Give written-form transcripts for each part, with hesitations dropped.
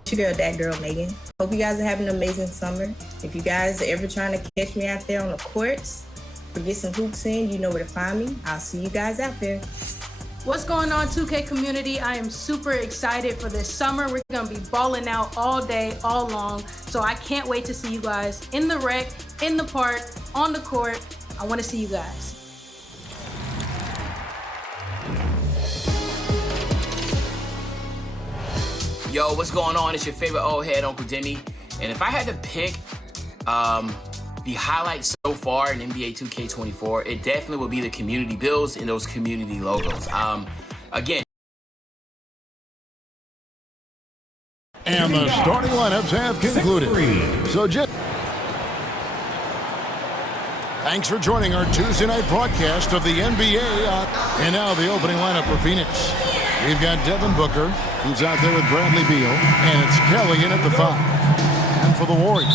It's your girl, that girl Megan. Hope you guys are having an amazing summer. If you guys are ever trying to catch me out there on the courts or get some hoops in, you know where to find me. I'll see you guys out there. What's going on, 2K community? I am super excited for this summer. We're gonna be balling out all day, all long. So I can't wait to see you guys in the rec, in the park, on the court. I wanna see you guys. Yo, what's going on? It's your favorite old head, Uncle Demi. And if I had to pick the highlights so far in NBA 2K24, it definitely would be the community builds and those community logos. Again. And the starting lineups have concluded. So just thanks for joining our Tuesday night broadcast of the NBA. And now the opening lineup for Phoenix. We've got Devin Booker, who's out there with Bradley Beal, and it's Kelly in at the 5. And for the Warriors,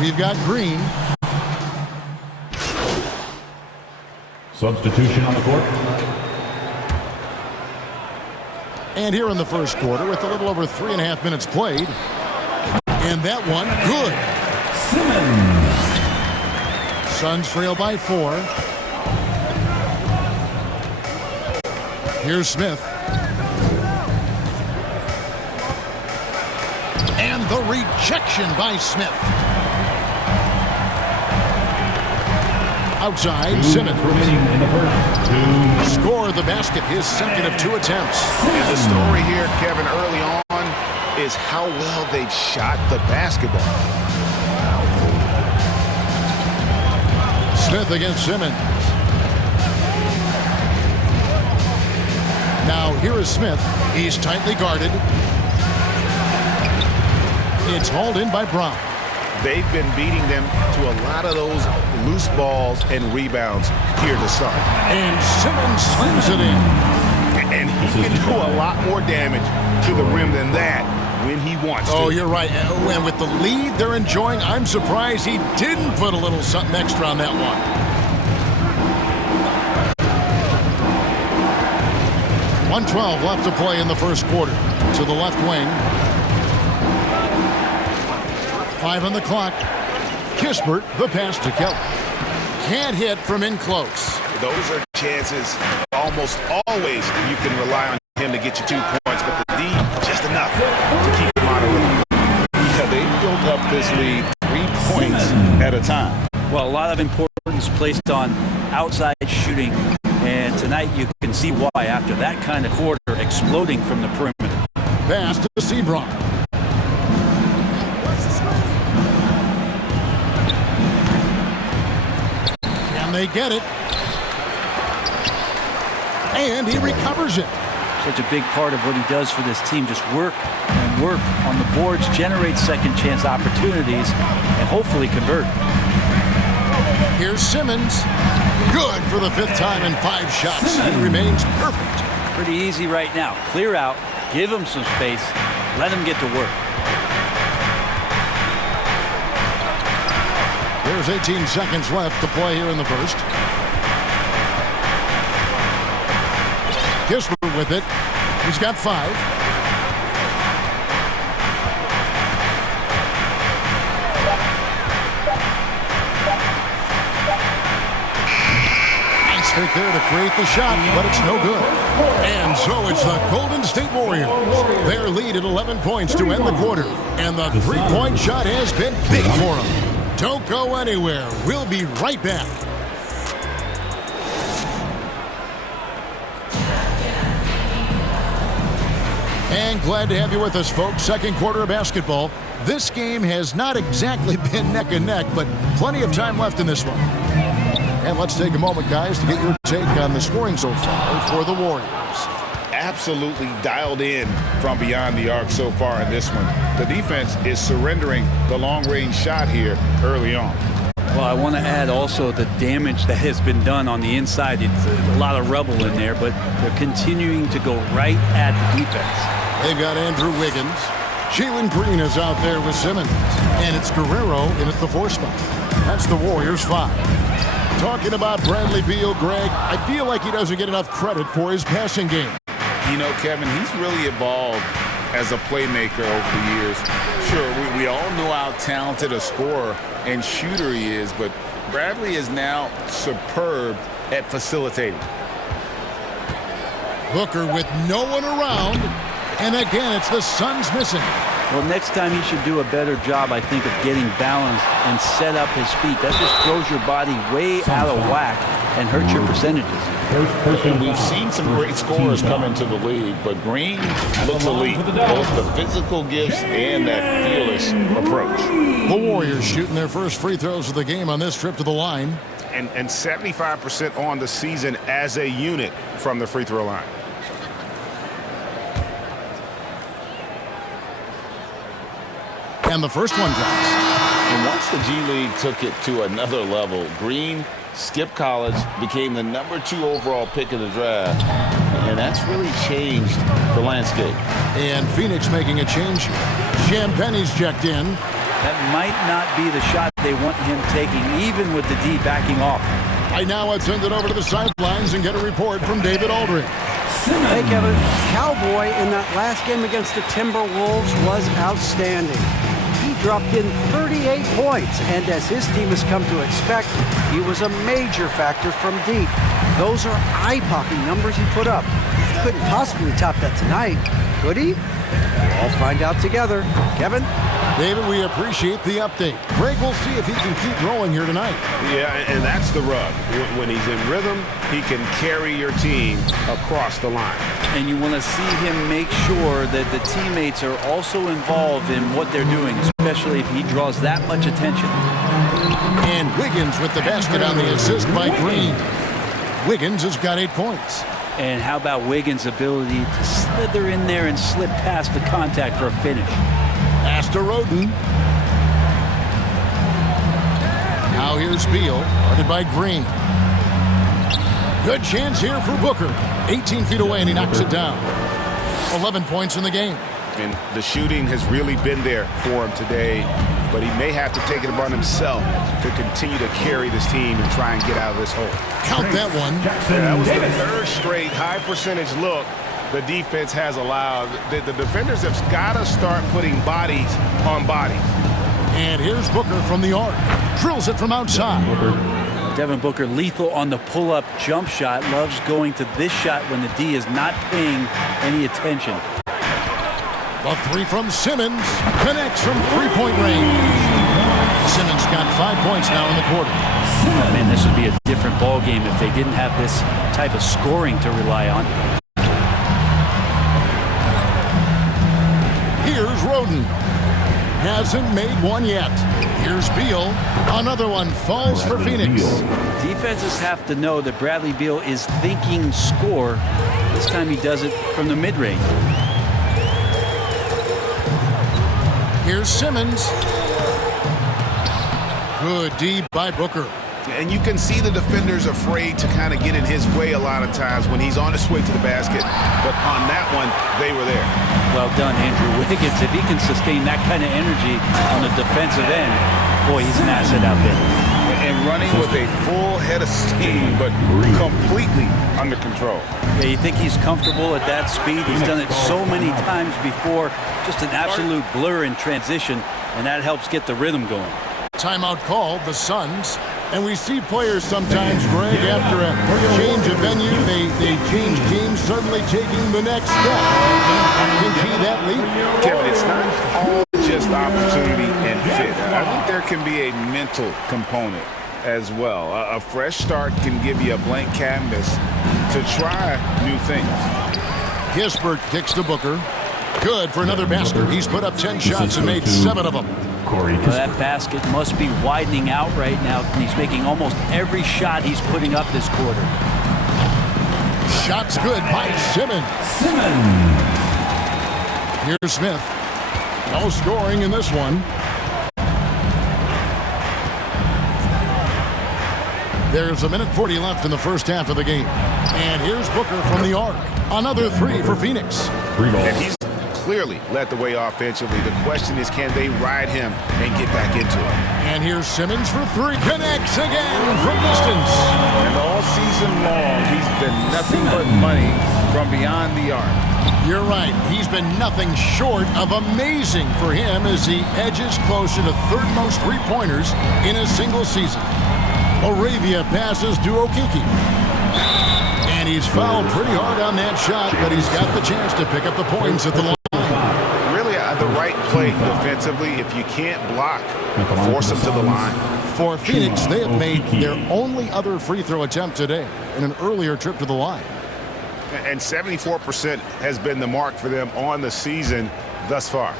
we've got Green. Substitution on the court. And here in the first quarter, with a little over 3.5 minutes played. And that one, good. Simmons. Suns trail by 4. Here's Smith. And the rejection by Smith. Outside, Simmons. In the first. Score the basket, his second of 2 attempts. And the story here, Kevin, early on is how well they've shot the basketball. Smith against Simmons. Now here is Smith. He's tightly guarded. It's hauled in by Brown. They've been beating them to a lot of those loose balls and rebounds here to start. And Simmons slams it in. And he can do a lot more damage to the rim than that when he wants to. Oh, you're right. And with the lead they're enjoying, I'm surprised he didn't put a little something extra on that one. .112 left to play in the first quarter. To the left wing. 5 on the clock. Kispert, the pass to Kelly. Can't hit from in close. Those are chances almost always you can rely on him to get you 2 points, but the D, just enough to keep him on a roll. Yeah, they built up this lead 3 points at a time. Well, a lot of importance placed on outside shooting, and tonight you can see why after that kind of quarter exploding from the perimeter. Pass to Sebron. They get it. And he recovers it. Such a big part of what he does for this team. Just work and work on the boards, generate second chance opportunities, and hopefully convert. Here's Simmons. Good for the 5th time in 5 shots. He remains perfect. Pretty easy right now. Clear out, give him some space, let him get to work. There's 18 seconds left to play here in the first. Kispert with it. He's got 5. Nice fake there to create the shot, but it's no good. And so it's the Golden State Warriors. Their lead at 11 points to end the quarter. And the 3-point shot has been big for them. Don't go anywhere. We'll be right back. And glad to have you with us, folks. Second quarter of basketball. This game has not exactly been neck and neck, but plenty of time left in this one. And let's take a moment, guys, to get your take on the scoring so far for the Warriors. Absolutely dialed in from beyond the arc so far in this one. The defense is surrendering the long-range shot here early on. Well, I want to add also the damage that has been done on the inside. It's a lot of rubble in there, but they're continuing to go right at the defense. They've got Andrew Wiggins. Jalen Green is out there with Simmons. And it's Guerrero in at the 4 spot. That's the Warriors 5. Talking about Bradley Beal, Greg, I feel like he doesn't get enough credit for his passing game. You know, Kevin, he's really evolved as a playmaker over the years. Sure, we all know how talented a scorer and shooter he is, but Bradley is now superb at facilitating. Booker with no one around, and again, it's the Suns missing. Well, next time he should do a better job, I think, of getting balanced and set up his feet. That just throws your body way out of whack and hurts your percentages. And we've seen some great scorers come into the league, but Green looks elite. Both the physical gifts and that fearless approach. The Warriors shooting their first free throws of the game on this trip to the line. And 75% on the season as a unit from the free throw line. And the first one drops. And once the G League took it to another level, Green skipped college, became the #2 overall pick of the draft, and that's really changed the landscape. And Phoenix making a change here. Champagne's checked in. That might not be the shot they want him taking, even with the D backing off. I now send it over to the sidelines and get a report from David Aldridge. Hey, Kevin. Cowboy in that last game against the Timberwolves was outstanding. He dropped in 38 points, and as his team has come to expect, he was a major factor from deep. Those are eye-popping numbers he put up. He couldn't possibly top that tonight, could he? We'll find out together. Kevin? David, we appreciate the update. Greg, we'll see if he can keep rolling here tonight. Yeah, and that's the rub. When he's in rhythm, he can carry your team across the line. And you want to see him make sure that the teammates are also involved in what they're doing, especially if he draws that much attention. And Wiggins with the basket on the assist by Green. Wiggins has got 8 points. And how about Wiggins' ability to slither in there and slip past the contact for a finish? Pass to Roden. Now here's Beal, guarded by Green. Good chance here for Booker. 18 feet away, and he knocks it down. 11 points in the game. And the shooting has really been there for him today, but he may have to take it upon himself to continue to carry this team and try and get out of this hole. Count that one. That was the third straight high percentage look the defense has allowed. The defenders have got to start putting bodies on bodies. And here's Booker from the arc. Drills it from outside. Devin Booker lethal on the pull-up jump shot. Loves going to this shot when the D is not paying any attention. The three from Simmons connects from three-point range. Simmons got 5 points now in the quarter. Man, this would be a different ball game if they didn't have this type of scoring to rely on. Here's Roden. Hasn't made one yet. Here's Beal. Another one falls for Phoenix. Defenses have to know that Bradley Beal is thinking score. This time he does it from the mid-range. Here's Simmons. Good D by Booker. And you can see the defenders afraid to kind of get in his way a lot of times when he's on his way to the basket. But on that one, they were there. Well done, Andrew Wiggins. If he can sustain that kind of energy on the defensive end, boy, he's an asset out there. And running with a full head of steam, but completely under control. Yeah, you think he's comfortable at that speed? He's done it so many times before. Just an absolute blur in transition, and that helps get the rhythm going. Timeout called, the Suns. And we see players sometimes, Greg, after a change of venue, they change teams, certainly taking the next step. Can see that leap? Kevin, it's not all just opportunity and fit. I think there can be a mental component as well. A fresh start can give you a blank canvas to try new things. Gisbert kicks to Booker. Good for another basket. He's put up 10 shots and made 7 of them. Well, that basket must be widening out right now. He's making almost every shot he's putting up this quarter. Shots good by Simmons. Here's Smith. No scoring in this one. There's a minute 40 left in the first half of the game. And here's Booker from the arc. Another three for Phoenix. And he's clearly led the way offensively. The question is, can they ride him and get back into it? And here's Simmons for three. Connects again from distance. And all season long, he's been nothing but money from beyond the arc. You're right. He's been nothing short of amazing for him as he edges closer to third most three-pointers in a single season. Arabia passes to Okiki. And he's fouled pretty hard on that shot, but he's got the chance to pick up the points at the line. Really, the right play defensively. If you can't block, force him to the line. For Phoenix, they have made their only other free throw attempt today in an earlier trip to the line. And 74% has been the mark for them on the season thus far.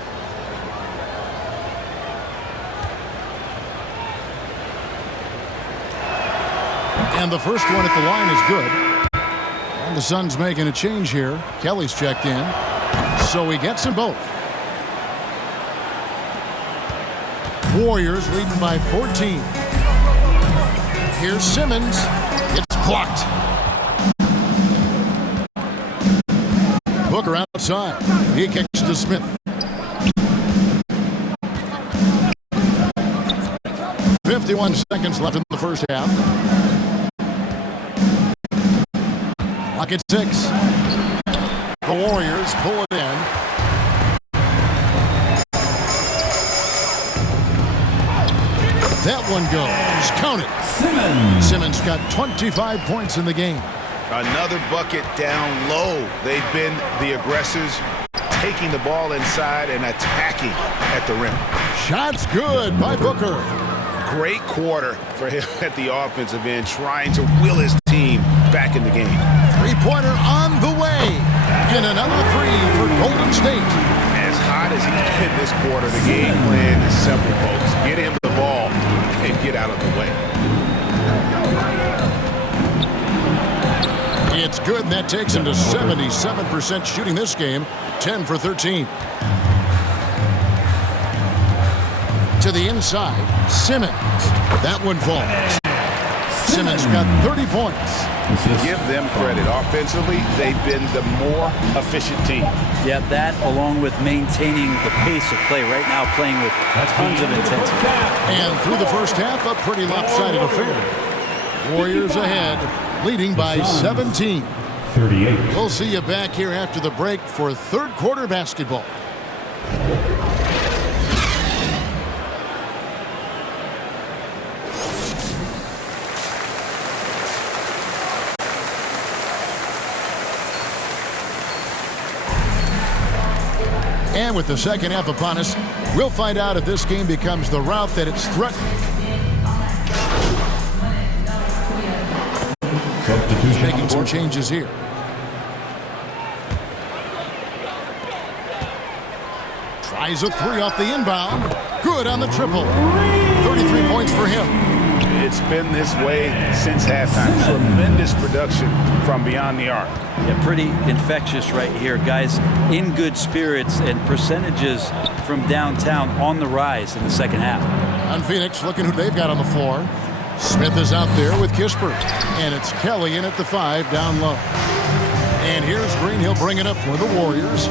And the first one at the line is good. And the Suns making a change here. Kelly's checked in. So he gets them both. Warriors leading by 14. Here's Simmons. It's blocked. Booker outside. He kicks to Smith. "51 seconds left in the first half. Clock at 6. The Warriors pull it in. That one goes. Count it. Simmons got 25 points in the game. Another bucket down low. They've been the aggressors, taking the ball inside and attacking at the rim. Shots good by Booker. Great quarter for him at the offensive end, trying to will his team back in the game. Three-pointer on the way. And another three for Golden State. As hot as he's been this quarter, the game plan is simple, folks. Get him the ball and get out of the way. It's good, and that takes him to 77% shooting this game, 10 for 13. To the inside, Simmons. That one falls. Simmons got 30 points. Give them credit. Offensively, they've been the more efficient team. Yeah, that along with maintaining the pace of play right now, playing with tons of intensity. And through the first half, a pretty lopsided affair. Warriors ahead, leading by 17. 38. We'll see you back here after the break for third quarter basketball. And with the second half upon us, we'll find out if this game becomes the route that it's threatened. Making some changes here. Tries a three off the inbound. Good on the triple. 33 points for him. It's been this way since halftime. Tremendous production from beyond the arc. Yeah, pretty infectious right here. Guys in good spirits and percentages from downtown on the rise in the second half. On Phoenix, looking who they've got on the floor. Smith is out there with Kispert. And it's Kelly in at the 5 down low. And here's Green. He'll bring it up for the Warriors.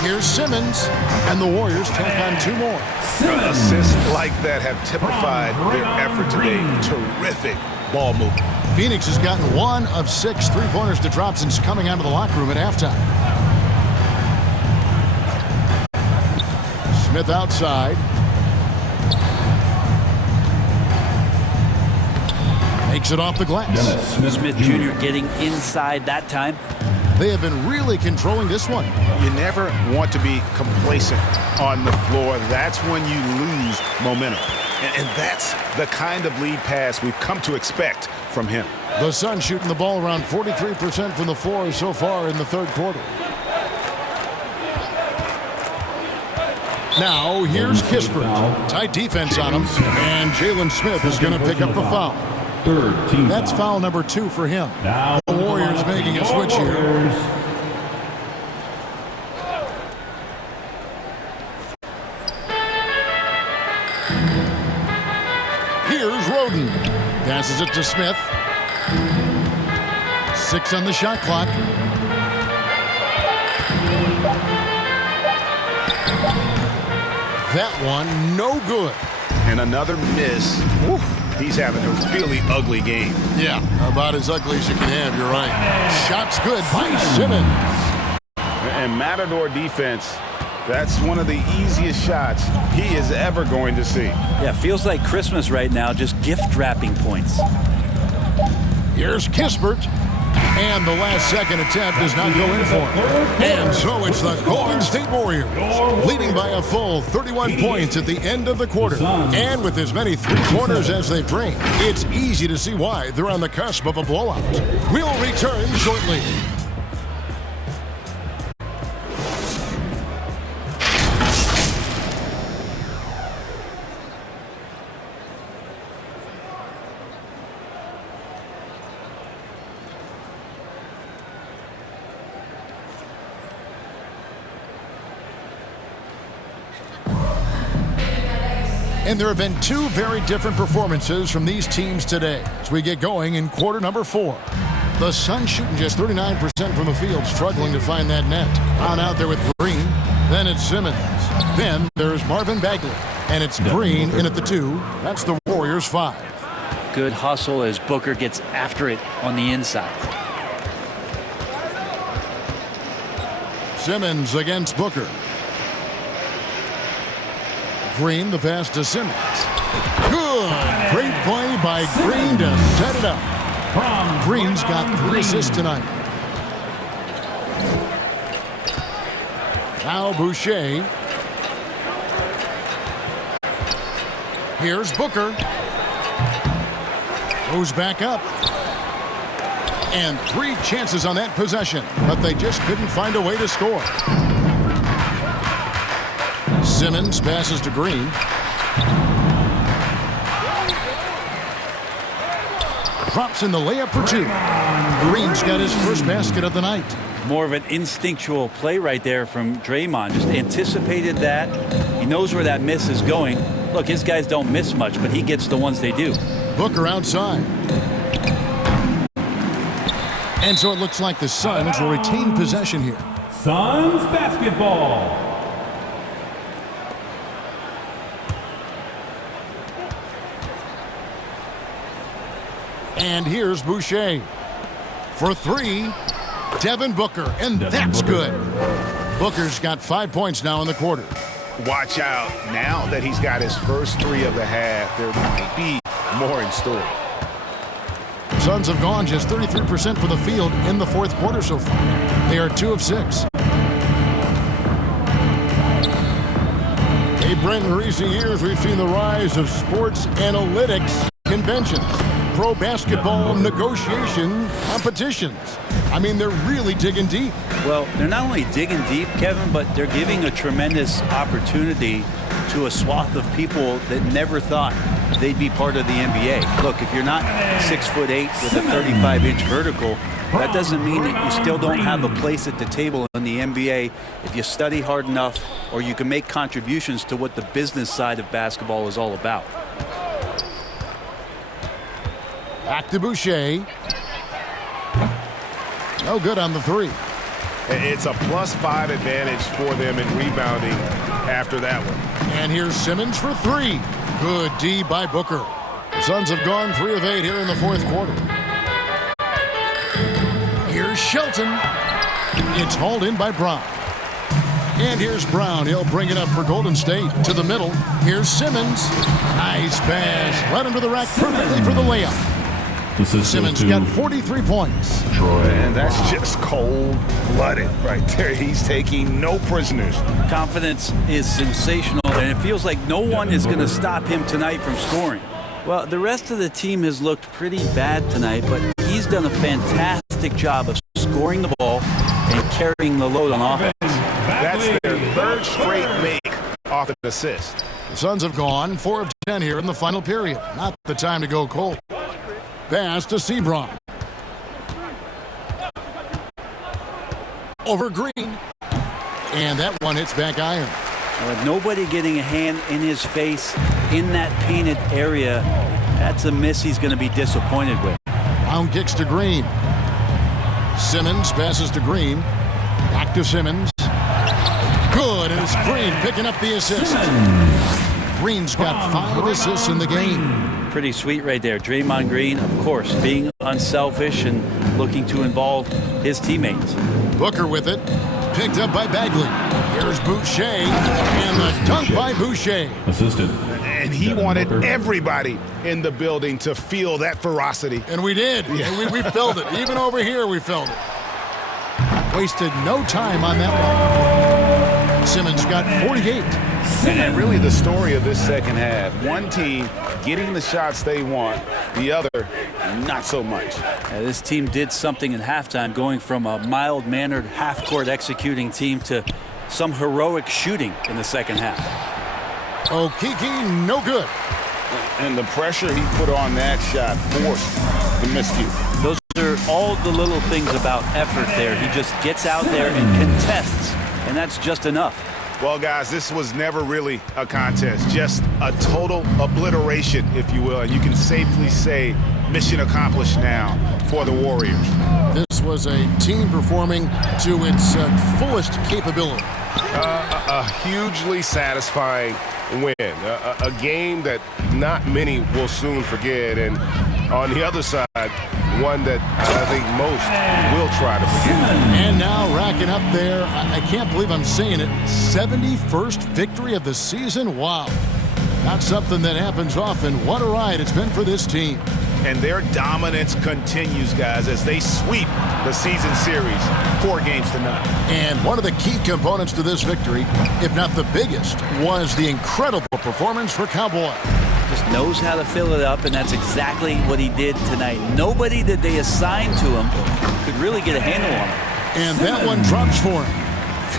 Here's Simmons. And the Warriors tack on 2 more. Assists like that have typified their effort today. Terrific ball movement. Phoenix has gotten 1 of 6 three-pointers to drop since coming out of the locker room at halftime. Smith outside. Makes it off the glass. Smith Jr. getting inside that time. They have been really controlling this one. You never want to be complacent on the floor. That's when you lose momentum. And that's the kind of lead pass we've come to expect from him. The Suns shooting the ball around 43% from the floor so far in the third quarter. Now here's Kispert. Tight defense on him. And Jalen Smith is going to pick up the foul. That's foul number 2 for him. Now the Warriors making a switch here. Here's Roden. Passes it to Smith. 6 on the shot clock. That one, no good. And another miss. Oof, he's having a really ugly game. Yeah, about as ugly as you can have, you're right. Shot's good by Simmons. And Matador defense, that's one of the easiest shots he is ever going to see. Yeah, feels like Christmas right now, just gift wrapping points. Here's Kispert. And the last second attempt does not go in for him. And so it's the Golden State Warriors leading by a full 31 points at the end of the quarter. And with as many three-pointers as they bring, it's easy to see why they're on the cusp of a blowout. We'll return shortly. And there have been two very different performances from these teams today as we get going in quarter number 4. The Suns shooting just 39% from the field, struggling to find that net. On out there with Green. Then it's Simmons. Then there's Marvin Bagley. And it's Green in at the 2. That's the Warriors' 5. Good hustle as Booker gets after it on the inside. Simmons against Booker. Green, the pass to Simmons. Good. Great play by Green to set it up. Green's got 3 assists tonight. Now Boucher. Here's Booker. Goes back up. And 3 chances on that possession, but they just couldn't find a way to score. Simmons passes to Green. Drops in the layup for 2. Green's got his first basket of the night. More of an instinctual play right there from Draymond. Just anticipated that. He knows where that miss is going. Look, his guys don't miss much, but he gets the ones they do. Booker outside. And so it looks like the Suns will retain possession here. Suns basketball. And here's Boucher for 3. Devin Booker, and that's good. Booker's got 5 points now in the quarter. Watch out. Now that he's got his first 3 of the half, there might be more in store. Suns have gone just 33% for the field in the fourth quarter so far. They are 2 of 6. Hey, Brent, in recent years, we've seen the rise of sports analytics conventions, pro basketball negotiation competitions. I mean, they're really digging deep. Well, they're not only digging deep, Kevin, but they're giving a tremendous opportunity to a swath of people that never thought they'd be part of the NBA. Look, if you're not 6'8" with a 35-inch vertical, that doesn't mean that you still don't have a place at the table in the NBA if you study hard enough, or you can make contributions to what the business side of basketball is all about. Back to Boucher. No good on the 3. It's a +5 advantage for them in rebounding after that one. And here's Simmons for 3. Good D by Booker. The Suns have gone 3 of 8 here in the fourth quarter. Here's Shelton. It's hauled in by Brown. And here's Brown. He'll bring it up for Golden State to the middle. Here's Simmons. Nice pass. Right into the rack perfectly for the layup. Simmons got 43 points. And that's just cold-blooded right there. He's taking no prisoners. Confidence is sensational, and it feels like no one is going to stop him tonight from scoring. Well, the rest of the team has looked pretty bad tonight, but he's done a fantastic job of scoring the ball and carrying the load on offense. That's their 3rd straight make off an assist. The Suns have gone 4 of 10 here in the final period. Not the time to go cold. Pass to Sebron. Over Green. And that one hits back iron. With nobody getting a hand in his face in that painted area, that's a miss he's going to be disappointed with. Brown kicks to Green. Simmons passes to Green. Back to Simmons. Good, and It's Green picking up the assist. Green's got 5 assists in the game. Pretty sweet right there. Draymond Green, of course, being unselfish and looking to involve his teammates. Booker with it. Picked up by Bagley. Here's Boucher. And the dunk by Boucher. Assisted. And he wanted everybody in the building to feel that ferocity. And we did. Yeah. We felt it. Even over here, we felt it. Wasted no time on that one. Simmons got 48. And really the story of this second half. One team getting the shots they want, the other not so much. This team did something in halftime, going from a mild-mannered half-court executing team to some heroic shooting in the second half. Okeke, no good. And the pressure he put on that shot forced the miscue. Those are all the little things about effort there. He just gets out there and contests, and that's just enough. Well, guys, this was never really a contest, just a total obliteration, if you will. And you can safely say mission accomplished now for the Warriors. This was a team performing to its fullest capability. A hugely satisfying win, a game that not many will soon forget, and on the other side, one that I think most will try to forget. And now racking up there, I can't believe I'm saying it, 71st victory of the season. Wow. Not something that happens often. What a ride it's been for this team. And their dominance continues, guys, as they sweep the season series 4 games to none. And one of the key components to this victory, if not the biggest, was the incredible performance for Cowboy. Just knows how to fill it up, and that's exactly what he did tonight. Nobody that they assigned to him could really get a handle on him. And that one drops for him.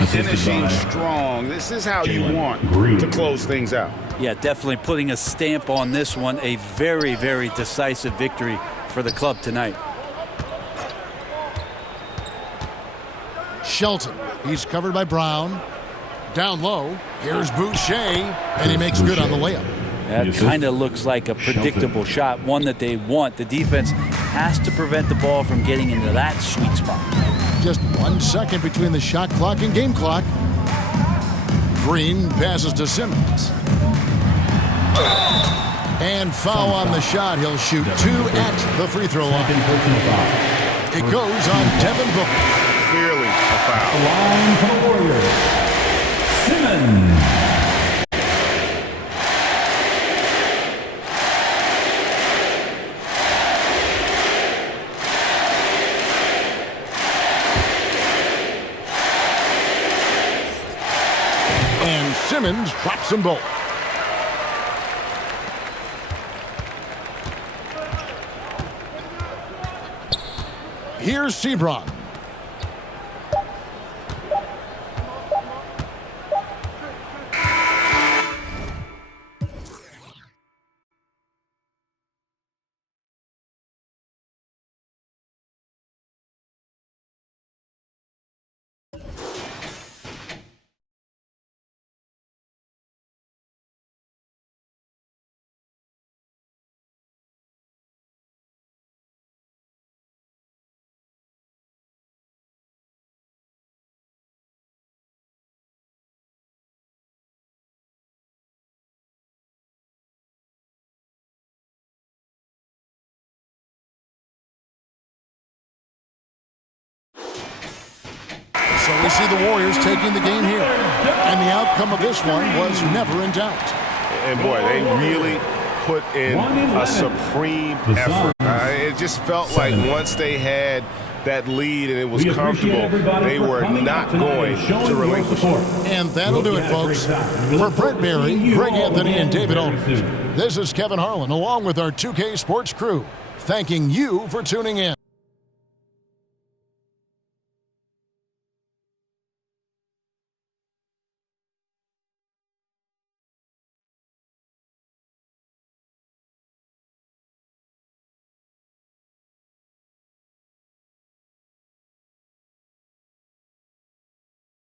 Finishing strong. This is how you want to close things out. Yeah, definitely putting a stamp on this one. A very, very decisive victory for the club tonight. Shelton, he's covered by Brown. Down low, here's Boucher, and he makes good on the layup. That kind of looks like a predictable shot, one that they want. The defense has to prevent the ball from getting into that sweet spot. Just 1 second between the shot clock and game clock. Green passes to Simmons. And foul on the shot. He'll shoot 2 at the free throw line. It goes on Devin Booker. Clearly a foul. Line for the Warriors. Simmons. And Simmons drops them both. Here's Sebron. So we see the Warriors taking the game here. And the outcome of this one was never in doubt. And boy, they really put in a supreme effort. It just felt like once they had that lead and it was comfortable, they were not going to relinquish it. And that'll do it, folks. For Brett Berry, Greg Anthony, and David Aldridge, this is Kevin Harlan along with our 2K Sports crew, thanking you for tuning in.